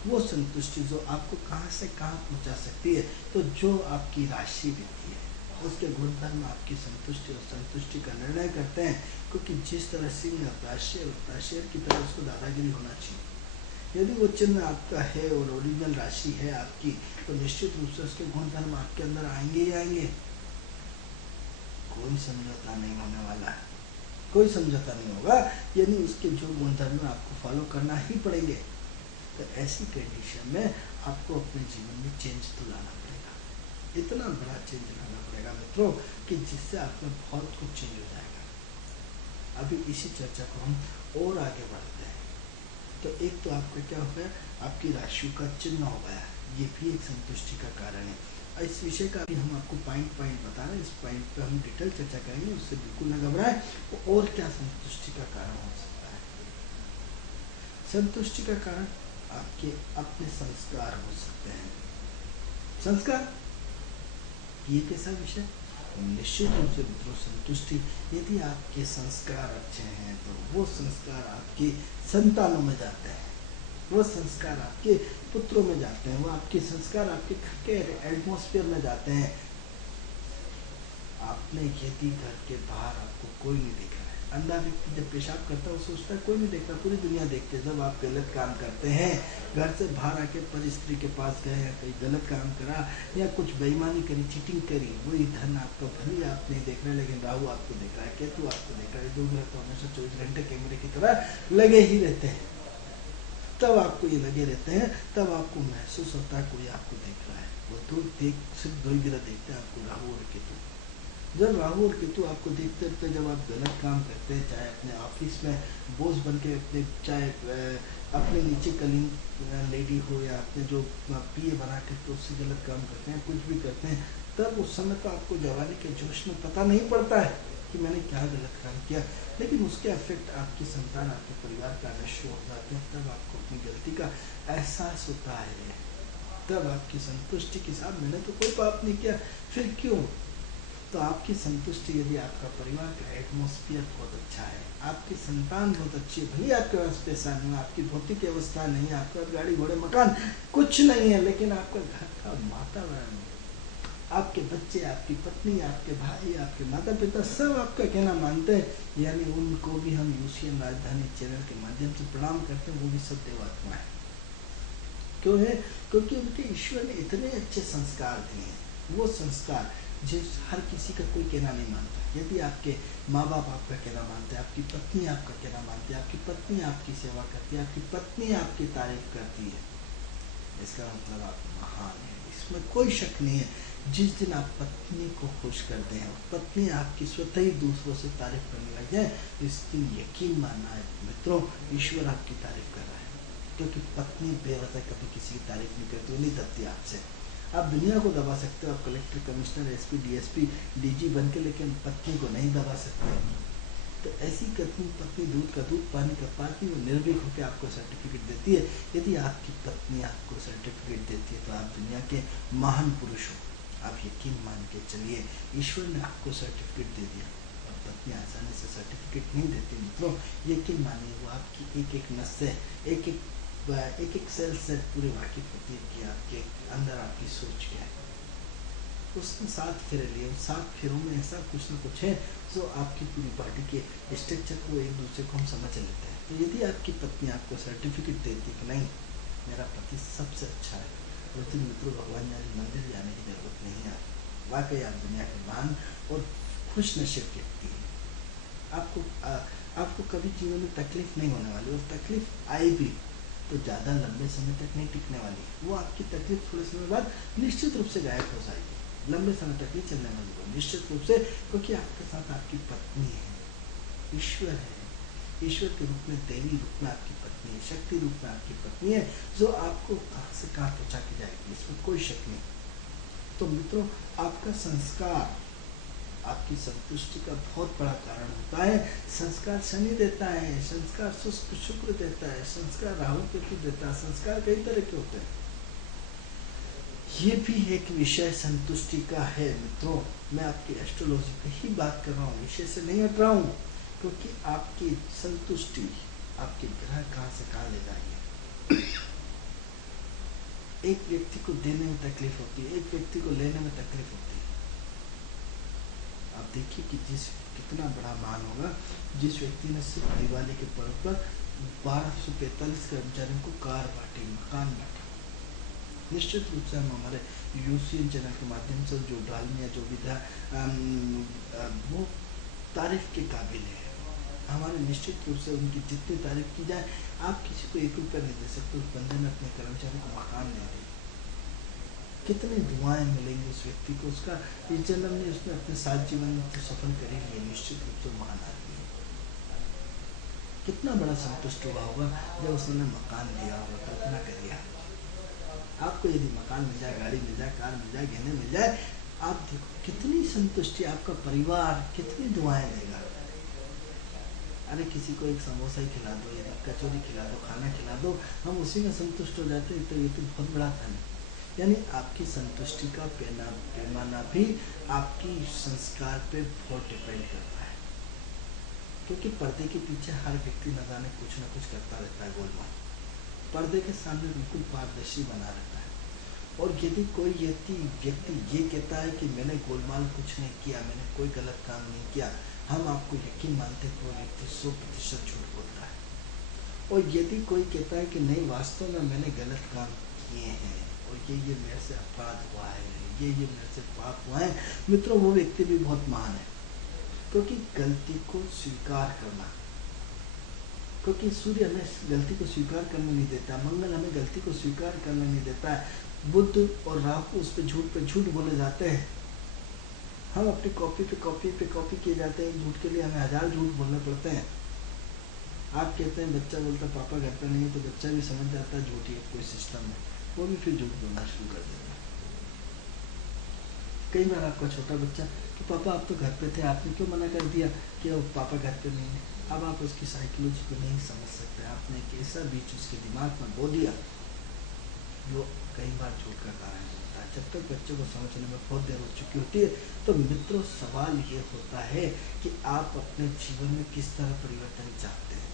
वो संतुष्टि जो आपको कहाँ से कहाँ पहुँचा सकती है। तो जो आपकी राशि देती है, उसके गुणधर्म आपकी संतुष्टि और संतुष्टि का निर्णय करते हैं। क्योंकि जिस तरह सिंह होता है, शेर की तरह उसको दादागिरी होना चाहिए। यदि वो चिन्ह आपका है और ओरिजिनल राशि है आपकी, तो निश्चित रूप से उसके गुणधर्म आपके अंदर आएंगे ही आएंगे। कोई समझौता नहीं होने वाला है, कोई समझौता नहीं होगा। यानी उसके जो गुणधर्म आपको फॉलो करना ही पड़ेंगे। तो ऐसी कंडीशन में आपको अपने जीवन में चेंज तो लाना पड़ेगा, इतना बड़ा चेंज लाना पड़ेगा मित्रों, कि जिससे आप में बहुत कुछ चेंज हो जाएगा। अभी इसी चर्चा को हम और आगे बढ़ते हैं। तो एक तो आपका क्या हो गया, आपकी राशि का चिन्ह हो गया, ये भी एक संतुष्टि का कारण है। इस विषय का भी हम आपको पॉइंट बता रहे हैं। इस पॉइंट पे हम डिटेल चर्चा करेंगे, उससे बिल्कुल न घबराएं। और क्या संतुष्टि का कारण हो सकता है? संतुष्टि का कारण आपके अपने संस्कार हो सकते हैं। संस्कार ये कैसा विषय? निश्चित रूप से मित्रों, संतुष्टि, यदि आपके संस्कार अच्छे हैं तो वो संस्कार आपके संतानों में जाते हैं, वो संस्कार आपके पुत्रों में जाते हैं, वो आपके संस्कार आपके घर के एटमॉस्फेयर में जाते हैं। आपने यदि घर के बाहर आपको कोई नहीं देख रहा है, अंधा व्यक्ति जब पेशाब करता है वो सोचता है कोई नहीं देख रहा, पूरी दुनिया देखती है। जब आप गलत काम करते हैं, घर से बाहर आके पर स्त्री के पास गए, या कहीं गलत काम करा, या कुछ बेईमानी करी, चीटिंग करी, वही धन आपका भले आप नहीं देख रहे, लेकिन राहु आपको देख रहा है, केतु आपको देख रहा है। दो ग्रह तो हमेशा 24 घंटे कैमरे की तरह लगे ही रहते हैं। तब आपको ये लगे रहते हैं, तब आपको महसूस होता है कोई आपको देख रहा है। वो सिर्फ दो ही ग्रह देखते हैं आपको, राहु और केतु। जब राहु और केतु आपको देखते रहते हैं, जब आप गलत काम करते हैं, चाहे अपने ऑफिस में बॉस बन के, अपने चाहे अपने नीचे कलीग लेडी हो, या अपने जो पीए बना के तो उससे गलत काम करते हैं, कुछ भी करते हैं, तब उस समय तो आपको जवानी के जोश में पता नहीं पड़ता है कि मैंने क्या गलत काम किया, लेकिन उसके अफेक्ट आपकी संतान, आपके परिवार का आना शुरू हो जाते हैं। तब आपको अपनी गलती का एहसास होता है। तब आपकी संतुष्टि के साथ मैंने तो कोई पाप नहीं किया, फिर क्यों? तो आपकी संतुष्टि, यदि आपका परिवार का एटमॉस्फेयर बहुत अच्छा है, आपकी संतान बहुत अच्छी है, भले आपके पास पैसा नहीं है, आपकी भौतिक अवस्था नहीं है, आपके पास गाड़ी घोड़े मकान कुछ नहीं है, लेकिन आपका घर का वातावरण, आपके बच्चे, आपकी पत्नी, आपके भाई, आपके माता पिता सब आपका कहना मानते हैं, यानी उनको भी हम यूसीएन राजधानी चैनल के माध्यम से प्रणाम करते हैं। वो भी सब देवात्मा है। क्यों है? क्योंकि उनके ईश्वर ने इतने अच्छे संस्कार दिए हैं। वो संस्कार जिस हर किसी का कोई कहना नहीं मानता। यदि आपके माँ बाप आपका कहना मानते हैं, आपकी पत्नी आपका कहना मानती है, आपकी पत्नी आपकी सेवा करती है, आपकी पत्नी आपकी तारीफ करती है, इसका मतलब आप महान है, इसमें कोई शक नहीं है। जिस दिन आप पत्नी को खुश करते हैं, पत्नी आपकी स्वतः ही दूसरों से तारीफ करने लग जाए, इस दिन यकीन मानना है मित्रों, ईश्वर आपकी तारीफ कर रहा है। क्योंकि पत्नी बेवजह कभी किसी की तारीफ नहीं करती, वो नहीं दबती आपसे। आप दुनिया को दबा सकते हो, आप collector, commissioner, SP, DSP, DG बन के, लेकिन पत्नी को नहीं दबा सकते। तो ऐसी पत्नी दूध का दूध, पानी का पानी, वो निर्भीक होकर आपको सर्टिफिकेट देती है। यदि आपकी पत्नी आपको सर्टिफिकेट देती है तो आप दुनिया के महान पुरुष हो। आप यकीन मान के चलिए, ईश्वर ने आपको सर्टिफिकेट दे दिया, और तब इतनी आसानी से सर्टिफिकेट नहीं देती मित्रों। यकीन मानिए वो आपकी एक एक नस से एक एक सेल से पूरे वाकिफ होती है कि आपके अंदर आपकी सोच क्या है। उसने 7 फेरे लिए, उस 7 फेरों में ऐसा कुछ न कुछ है जो आपकी पूरी बॉडी के स्ट्रक्चर को एक दूसरे को हम समझ लेते हैं। तो यदि आपकी पत्नी आपको सर्टिफिकेट देती कि नहीं मेरा पति सबसे अच्छा है, उस दिन मित्रों भगवान जाने मंदिर जाने की जरूरत नहीं है। वाकई आप दुनिया के महान और खुश नसीब व्यक्ति है। आपको कभी जीवन में तकलीफ नहीं होने वाली, और तकलीफ आई भी तो ज़्यादा लंबे समय तक नहीं टिकने वाली। वो आपकी तकलीफ थोड़े समय बाद निश्चित रूप से गायब हो जाएगी, लंबे समय तक नहीं चलने वाली वो निश्चित रूप से, क्योंकि आपके साथ आपकी पत्नी है, ईश्वर है, ईश्वर के रूप में, देवी रूप में आपकी पत्नी है, शक्ति रूप में आपकी पत्नी है, जो आपको कहाँ से कहाँ पहुँचा के जाएगी, इसमें कोई शक नहीं। तो मित्रों आपका संस्कार आपकी संतुष्टि का बहुत बड़ा कारण होता है। संस्कार शनि देता है, संस्कार शुक्र देता है, संस्कार राहु केतु देता है, संस्कार कई तरह के होते हैं। ये भी एक विषय संतुष्टि का है मित्रों। मैं आपकी एस्ट्रोलॉजी की ही बात कर रहा हूँ, विषय से नहीं हट रहा हूँ, क्योंकि आपकी संतुष्टि आपके ग्रह कहाँ से कहाँ ले जाएंगे। एक व्यक्ति को देने में तकलीफ होती है, एक व्यक्ति को लेने में तकलीफ होती है। आप देखिए कि कितना बड़ा मान होगा जिस व्यक्ति ने सिर्फ दिवाली के पर्व पर 1245 कर्मचारियों को कार बांटी, मकान बांटा। निश्चित रूप से हम हमारे यूसीएन चैनल के माध्यम से जो डालने जो भी था वो तारीफ के काबिल है। हमारे निश्चित रूप से उनकी जितनी तारीफ की जाए, आप किसी को 1 रुपया नहीं दे सकते, उस बंदे ने अपने कर्मचारी को मकान दे दी। कितनी दुआएं मिलेंगी उस व्यक्ति को, उसका इस जन्म में उसने अपने साथ जीवन में तो सफल करेंगे, निश्चित रूप से महान आदमी। कितना बड़ा संतुष्ट हुआ होगा जब उसने मकान दिया होगा। कल्पना करिए आपको यदि मकान मिल जाए, गाड़ी मिल जाए, कार मिल जाए, गहने मिल जाए, आप देखो कितनी संतुष्टि, आपका परिवार कितनी दुआएं देगा। अरे किसी को एक समोसा ही खिला दो, या कचौरी खिला दो, खाना खिला दो, हम उसी में संतुष्ट हो जाते हैं। तो ये तो बहुत बड़ा धन है। यानी आपकी संतुष्टि का पैमाना भी आपकी संस्कार पे बहुत डिपेंड करता है, क्योंकि पर्दे के पीछे हर व्यक्ति न जाने कुछ न कुछ करता रहता है गोलमाल। पर्दे के सामने बिल्कुल पारदर्शी बना रहता है। और यदि कोई व्यक्ति ये कहता है कि मैंने गोलमाल कुछ नहीं किया, मैंने कोई गलत काम नहीं किया, हम आपको यकीन मानते हैं कि वो व्यक्ति 100% झूठ बोलता है। और यदि कोई कहता है कि नहीं वास्तव में मैंने गलत काम किए हैं और ये मेरे से अपराध हुआ है, ये मेरे से पाप हुआ है, मित्रों वो व्यक्ति भी बहुत महान है। क्योंकि गलती को स्वीकार करना, क्योंकि सूर्य हमें गलती को स्वीकार करने नहीं देता, मंगल हमें गलती को स्वीकार करने नहीं देता है, बुध और राहु उस पर झूठ बोले जाते हैं। हम अपनी कॉपी पे कॉपी किए जाते हैं। झूठ के लिए हमें 1000 झूठ बोलने पड़ते हैं। आप कहते हैं, बच्चा बोलता पापा घर पर नहीं है, तो बच्चा भी समझ जाता है झूठ ही कोई सिस्टम है, वो भी फिर झूठ बोलना शुरू कर देता है। कई बार आपका छोटा बच्चा कि पापा आप तो घर पे थे, आपने क्यों मना कर दिया कि पापा घर पे नहीं है। अब आप उसकी साइकोलॉजी को नहीं समझ सकते, आपने एक ऐसा बीज उसके दिमाग में बो दिया जो कई बार झूठ का कारण होता है। जब तक बच्चे को समझने में बहुत देर हो चुकी होती है। तो मित्रों सवाल ये होता है कि आप अपने जीवन में किस तरह परिवर्तन चाहते हैं,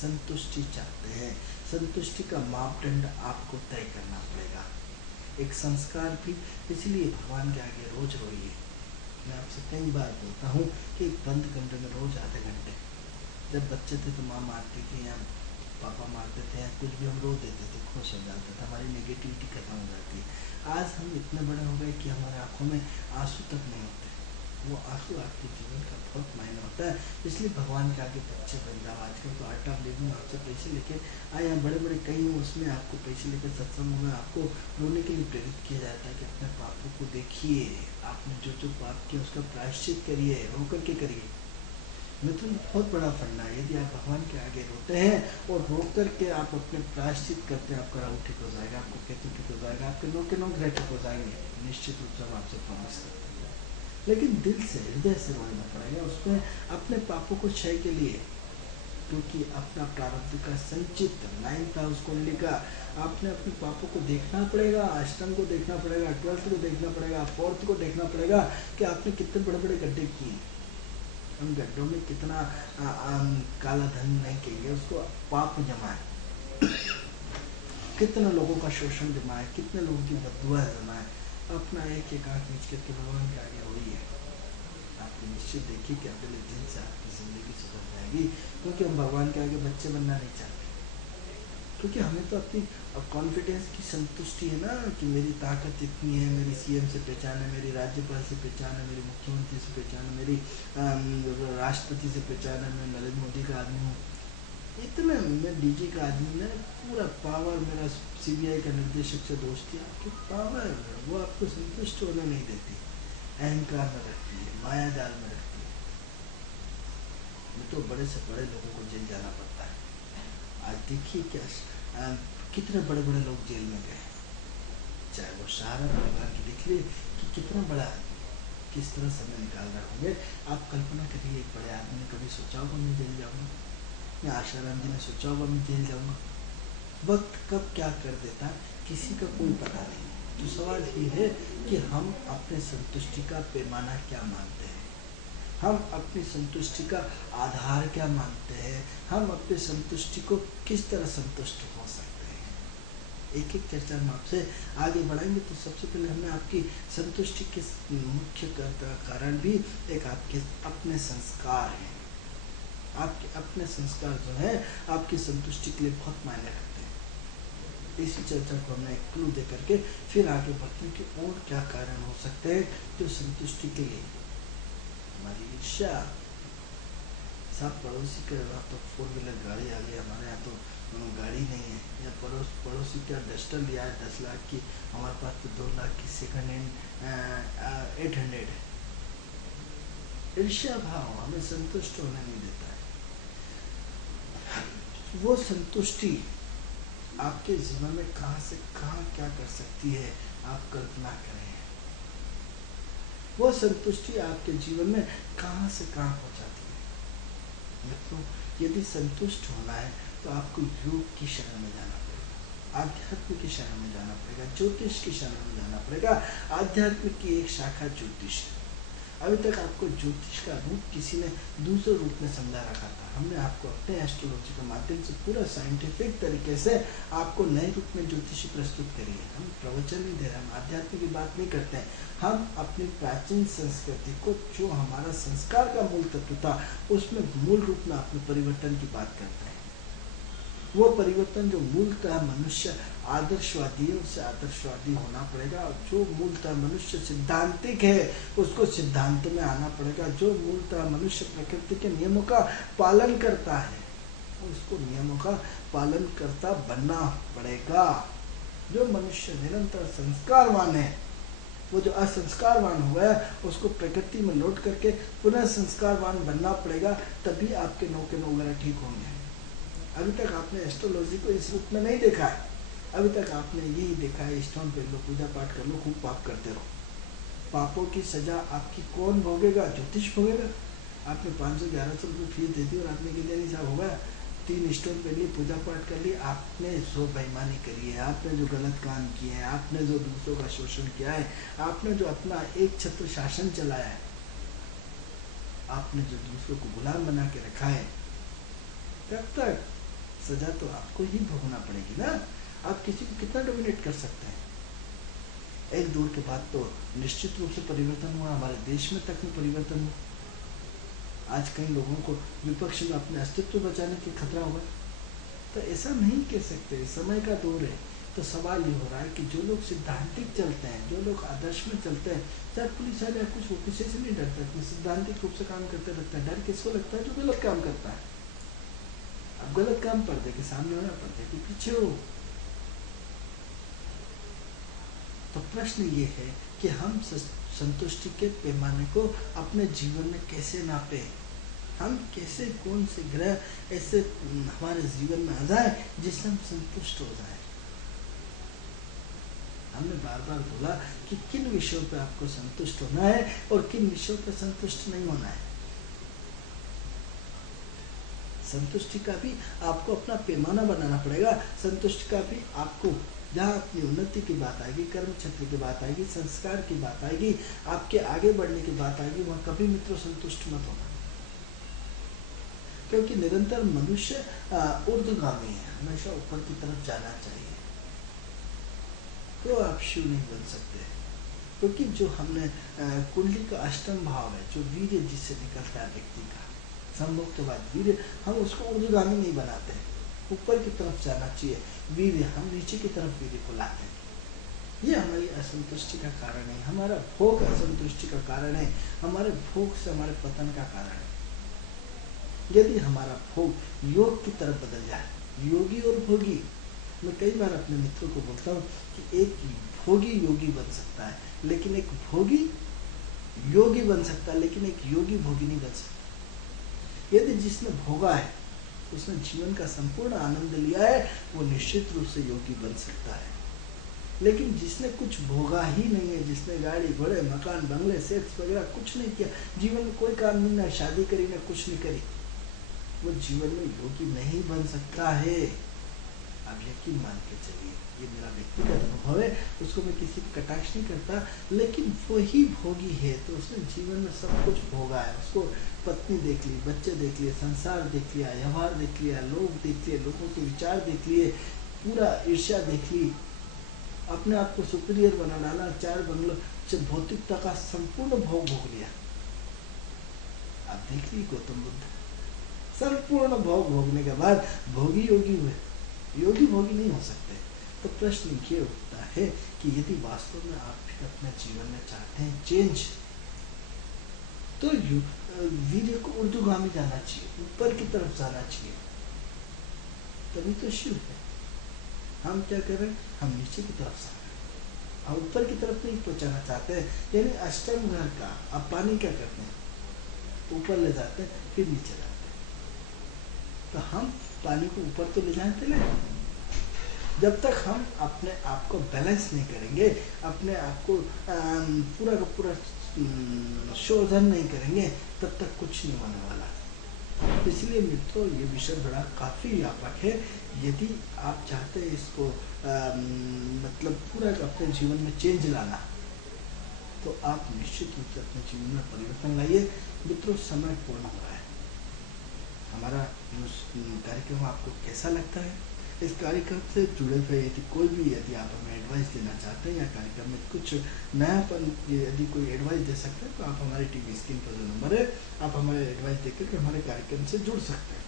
संतुष्टि चाहते हैं। संतुष्टि का मापदंड आपको तय करना पड़ेगा। एक संस्कार भी, इसलिए भगवान के आगे रोज रोइए। मैं आपसे कई बार बोलता हूँ कि एक बंद कमरे में रोज आधे घंटे, जब बच्चे थे तो माँ मारती थी या पापा मारते थे या कुछ भी, हम रो देते थे, खुश हो जाते थे, हमारी नेगेटिविटी खत्म हो जाती है। आज हम इतने बड़े हो गए कि हमारे आंखों में आंसू तक नहीं होते। वो आंसू आपके जीवन का बहुत मायने होता है। इसलिए भगवान के आगे बच्चे बन जाओ। आजकल तो आर्ट ऑफ लिविंग आपसे पैसे लेके आए हैं, बड़े बड़े कई हैं, उसमें आपको पैसे लेकर सत्संग में आपको रोने के लिए प्रेरित किया जाता है कि अपने पापों को देखिए, आपने जो जो पाप किया उसका प्रायश्चित करिए, रो करके करिए। मित्रों बहुत बड़ा फंडा है। यदि आप भगवान के आगे रोते हैं और रो करके आप अपने प्रायश्चित करते हैं, आपका राहु ठीक हो जाएगा, आपको केतु ठीक हो जाएगा, आपके 9 के 9 ग्रह ठीक हो जाएंगे। निश्चित रूप से हम आपसे प्रॉमिस करते हैं। लेकिन दिल से, हृदय से रोना पड़ेगा, उसमें अपने पापों को क्षय के लिए, क्योंकि अपना प्रारब्ध का संचित 9th हाउस कुंडली का आपने अपने पापों को देखना पड़ेगा, अष्टम को देखना पड़ेगा, 12th को देखना पड़ेगा, 4th को देखना पड़ेगा कि आपने कितने बड़े बड़े गड्ढे किए। उन गड्ढों में कितना काला धन नहीं कहेंगे उसको, पाप जमा है, कितने लोगों का शोषण जमा है, कितने लोगों की बददुआ जमा है। अपना एक एक आंख नीच करके भगवान के आगे वही है। आप निश्चित देखिए कि अगले दिन से आपकी जिंदगी सुधर जाएगी, क्योंकि हम भगवान के आगे बच्चे बनना नहीं चाहते, क्योंकि हमें तो अपनी कॉन्फिडेंस की संतुष्टि है ना कि मेरी ताकत इतनी है, मेरी सीएम से पहचान है, मेरी राज्यपाल से पहचान है, मेरी मुख्यमंत्री से पहचान है, मेरी राष्ट्रपति से पहचान है, मैं नरेंद्र मोदी का आदमी हूँ, इतना मैं डीजी का आदमी, मेरा पूरा पावर, मेरा सीबीआई का निर्देशक से दोस्ती, आपकी पावर वो आपको संतुष्ट होने नहीं देती, अहंकार में रखती है, माया जाल में रखती है। तो बड़े से बड़े लोगों को जेल जाना पड़ता है। आज देखिए क्या कितने बड़े बड़े लोग जेल में गए, चाहे वो शाहरा परिवार की देख लिए कि कितना बड़ा किस तरह समय निकाल रहे होंगे। आप कल्पना करिए, एक बड़े आदमी ने कभी सोचा होगा मैं जेल जाऊँगा, या आशाराम जी ने सोचा होगा मैं जेल जाऊँगा। वक्त कब क्या कर देता किसी का कोई पता नहीं। तो सवाल ये है कि हम अपने संतुष्टि का पैमाना क्या मानते हैं, हम अपनी संतुष्टि का आधार क्या मानते हैं, हम अपनी संतुष्टि को किस तरह संतुष्ट हो सकते हैं। एक एक चर्चा हम आपसे आगे बढ़ाएंगे। तो सबसे पहले हमें आपकी संतुष्टि के मुख्य कारण भी एक आपके अपने संस्कार हैं। आपके अपने संस्कार जो है आपकी संतुष्टि के लिए बहुत मायने रखते हैं। इसी चर्चा को हमने एक क्लू दे करके फिर आगे बढ़ते हैं कि और क्या कारण हो सकते हैं जो संतुष्टि के लिए। हमारी ईर्ष्या, सब पड़ोसी के वहाँ तो 4 व्हीलर गाड़ी आ गई, हमारे यहाँ तो गाड़ी नहीं है, या पड़ोसी क्या डस्टर लिया है 10 लाख की, हमारे पास तो 2 लाख की सेकंड हैंड 800 है। ईर्ष्या भाव हमें संतुष्ट होने नहीं देता है। वो संतुष्टि आपके जीवन में कहाँ से कहाँ क्या कर सकती है, आप कल्पना करें। वो संतुष्टि आपके जीवन में कहाँ से कहाँ पहुँचाती है। मित्रों, यदि संतुष्ट होना है तो आपको योग की शरण में जाना पड़ेगा, आध्यात्म की शरण में जाना पड़ेगा, ज्योतिष की शरण में जाना पड़ेगा। आध्यात्म की एक शाखा ज्योतिष है। अभी तक आपको ज्योतिष का रूप किसी ने दूसरे रूप में समझा रखा था। हमने आपको अपने एस्ट्रोलॉजी के माध्यम से पूरा साइंटिफिक तरीके से आपको नए रूप में ज्योतिषी प्रस्तुत करी है। हम प्रवचन नहीं दे रहे, हम आध्यात्म की बात नहीं करते हैं। हम अपनी प्राचीन संस्कृति को, जो हमारा संस्कार का मूल तत्व था, उसमें मूल रूप में अपने परिवर्तन की बात करते हैं। वो परिवर्तन जो मूलतः मनुष्य आदर्शवादी है, उससे आदर्शवादी होना पड़ेगा। और जो मूलतः मनुष्य सिद्धांतिक है, उसको सिद्धांत में आना पड़ेगा। जो मूलतः मनुष्य प्रकृति के नियमों का पालन करता है, उसको नियमों का पालन करता बनना पड़ेगा। जो मनुष्य निरंतर संस्कारवान है, वो जो असंस्कारवान हुआ है, उसको प्रकृति में लौट करके पुनः संस्कारवान बनना पड़ेगा। तभी आपके नौ के नौ वगैरह ठीक होंगे। अभी तक आपने एस्ट्रोलॉजी को इस रूप में नहीं देखा है। अभी तक आपने यही देखा है, स्टोन पे लो, पूजा पाठ कर लो, खूब पाप करते रहो। पापों की सजा आपकी कौन भोगेगा? ज्योतिष भोगेगा। आपने 500-1100 रुपये फीस दे दी और आपने कितने नहीं साहब होगा, 3 स्टोन पे लिए, पूजा पाठ कर लिया। आपने जो बेईमानी करी है, आपने जो गलत काम किए हैं, आपने जो दूसरों का शोषण किया है, आपने जो अपना एक छत्र शासन चलाया है, आपने जो दूसरों को गुलाम बना के रखा है, तब तक सजा तो आपको ही भोगना पड़ेगी ना। आप किसी को कितना डोमिनेट कर सकते हैं। एक दौर के बाद तो निश्चित रूप से परिवर्तन हुआ, हमारे देश में तक में परिवर्तन हुआ। आज कई लोगों को विपक्ष में अपने अस्तित्व बचाने के खतरा हुआ। तो ऐसा नहीं कह सकते, समय का दौर है। तो सवाल ये हो रहा है कि जो लोग सिद्धांतिक चलते हैं, जो लोग आदर्श में चलते हैं, चाहे पुलिस है या कुछ, वो किसी से नहीं डरता, अपने सिद्धांतिक रूप से काम करते रहता है। डर किसको लगता है? जो गलत काम करता है। अब गलत काम पर्दे के सामने हो या पर्दे के पीछे हो। तो प्रश्न ये है कि हम संतुष्टि के पैमाने को अपने जीवन में कैसे नापे। हम कैसे, कौन से ग्रह ऐसे हमारे जीवन में आ जाए जिससे हम संतुष्ट हो जाए। हमने बार बार बोला कि किन विषयों पे आपको संतुष्ट होना है और किन विषयों पे संतुष्ट नहीं होना है। संतुष्टि का भी आपको अपना पैमाना बनाना पड़ेगा। संतुष्टि का भी आपको, जहाँ अपनी उन्नति की बात आएगी, कर्म क्षेत्र की बात आएगी, संस्कार की बात आएगी, आपके आगे बढ़ने की बात आएगी, वहाँ कभी मित्रों संतुष्ट मत होना। क्योंकि निरंतर मनुष्य ऊर्ध्वगामी है, हमेशा ऊपर की तरफ जाना चाहिए। तो आप शिव नहीं बन सकते, क्योंकि जो हमने कुंडली का अष्टम भाव है, जो वीर्य जिससे निकलता है व्यक्ति का संभोक्तवाद वीर्य, हम उसको ऊर्ध्वगामी नहीं बनाते, ऊपर की तरफ जाना चाहिए। वीर्य हम नीचे की तरफ वीर्य को लाते हैं। ये हमारी असंतुष्टि का कारण है, हमारा भोग असंतुष्टि का कारण है, हमारे भोग से हमारे पतन का कारण है। यदि हमारा भोग योग की तरफ बदल जाए, योगी और भोगी, मैं कई बार अपने मित्रों को बोलता हूँ कि एक भोगी योगी बन सकता है, लेकिन एक भोगी योगी बन सकता है, लेकिन एक योगी भोगी नहीं बन सकता। यदि जिसने भोगा है, उसने जीवन का संपूर्ण आनंद लिया है, वो निश्चित रूप से योगी बन सकता है। लेकिन जिसने कुछ भोगा ही नहीं है, जिसने गाड़ी घोड़े मकान बंगले सेक्स वगैरह कुछ नहीं किया, जीवन में कोई काम नहीं, ना शादी करी ना कुछ नहीं करी, वो जीवन में योगी नहीं बन सकता है। आप यकीन मान के चलिए, ये मेरा व्यक्तिगत अनुभव है, उसको मैं किसी को कटाक्ष नहीं करता, लेकिन वही भोगी है तो उसने जीवन में सब कुछ भोगा है। उसको पत्नी देख ली, बच्चे देख लिए, संसार देख लिया, व्यवहार देख लिया, लोग देख लिए, लोगों के विचार देख लिए, पूरा ईर्ष्या देख ली, अपने आप को सुपीरियर बना डाला, 4 बंगलों से भौतिकता का संपूर्ण भोग भोग लिया। आप देख ली गौतम बुद्ध संपूर्ण भोग भोगने के बाद भोगी योगी हुए, योगी भोगी नहीं हो सकते। तो प्रश्न ये उठता है कि यदि वास्तव में आप भी अपने जीवन में चाहते हैं चेंज, तो वीर्य को ऊर्ध्वगामी जाना चाहिए, ऊपर की तरफ जाना चाहिए, तभी तो शिव है। हम क्या कर रहे हैं, हम नीचे की तरफ जा रहे हैं, हम ऊपर की तरफ नहीं पहुंचाना चाहते हैं। यानी अष्टम घर का आप पानी क्या करते हैं, ऊपर ले जाते हैं फिर नीचे जाते हैं। तो हम पानी को ऊपर तो ले जाते ले, जब तक हम अपने आप को बैलेंस नहीं करेंगे, अपने आप को पूरा का पूरा शोधन नहीं करेंगे, तब तक कुछ नहीं होने वाला। इसलिए मित्रों, ये विषय बड़ा काफ़ी व्यापक है। यदि आप चाहते हैं इसको मतलब पूरा अपने जीवन में चेंज लाना, तो आप निश्चित रूप से अपने जीवन में परिवर्तन लाइए। मित्रों, समय पूर्ण हो रहा है। हमारा कार्यक्रम आपको कैसा लगता है? इस कार्यक्रम से जुड़े हुए यदि आप हमें एडवाइस देना चाहते हैं या कार्यक्रम में कुछ नयापन यदि कोई एडवाइस दे सकते हैं, तो आप हमारे टीवी स्क्रीन पर जो नंबर है, आप हमारे एडवाइस देकर के हमारे कार्यक्रम से जुड़ सकते हैं।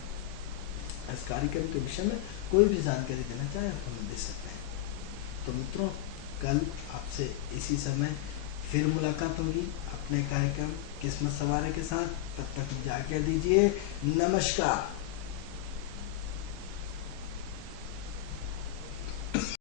इस कार्यक्रम के विषय में कोई भी जानकारी देना चाहे आप हमें दे सकते हैं। तो मित्रों, कल आपसे इसी समय फिर मुलाकात होगी अपने कार्यक्रम किस्मत सवारे के साथ। तब तक मुझे आज्ञा दीजिए। नमस्कार।